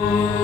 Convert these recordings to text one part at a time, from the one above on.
you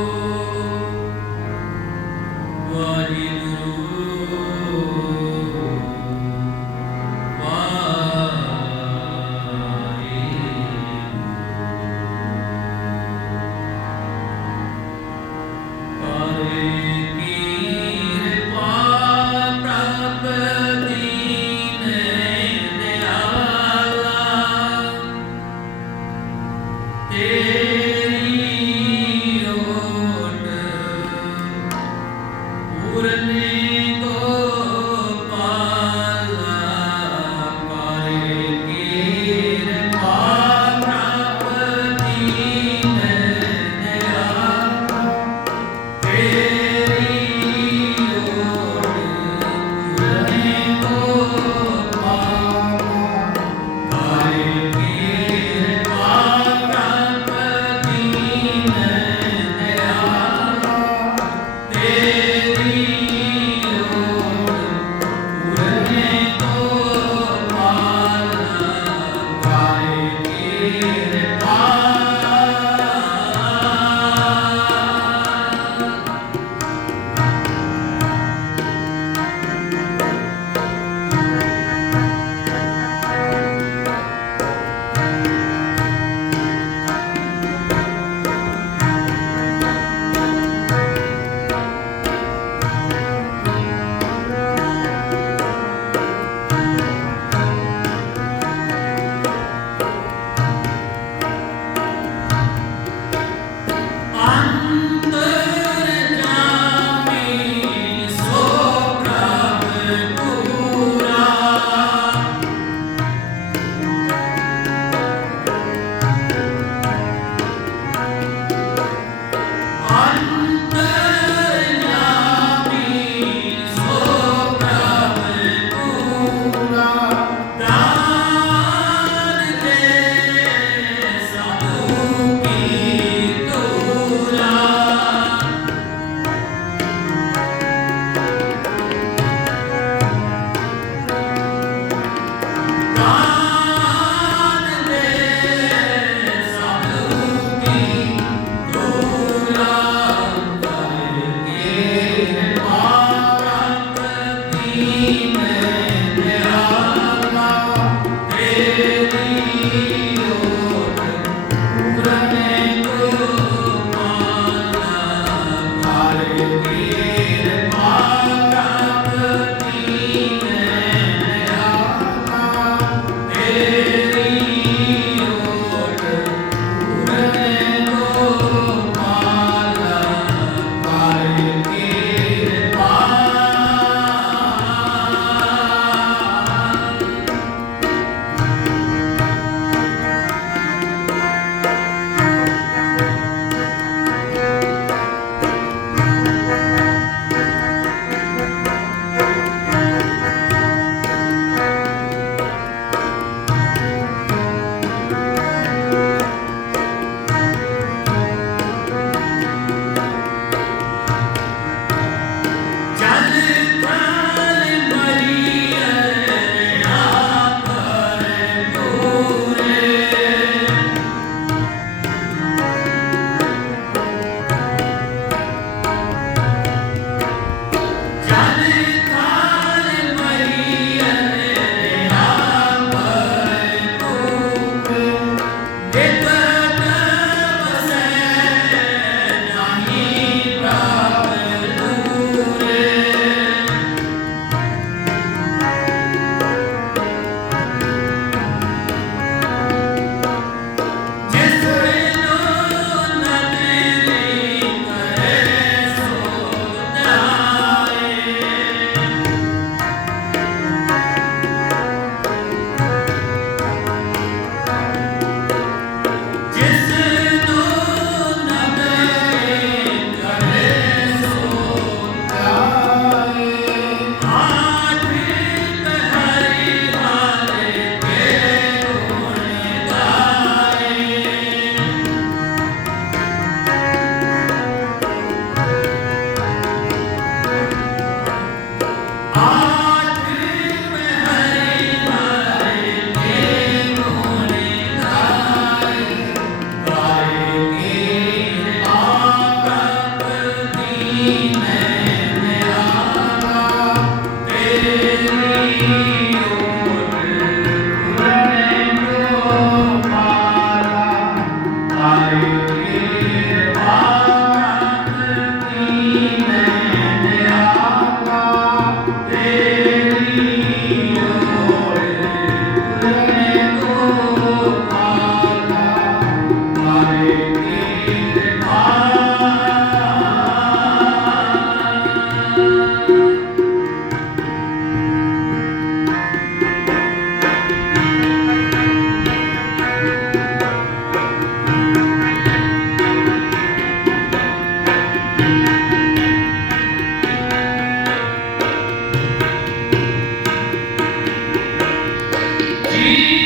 Jesus.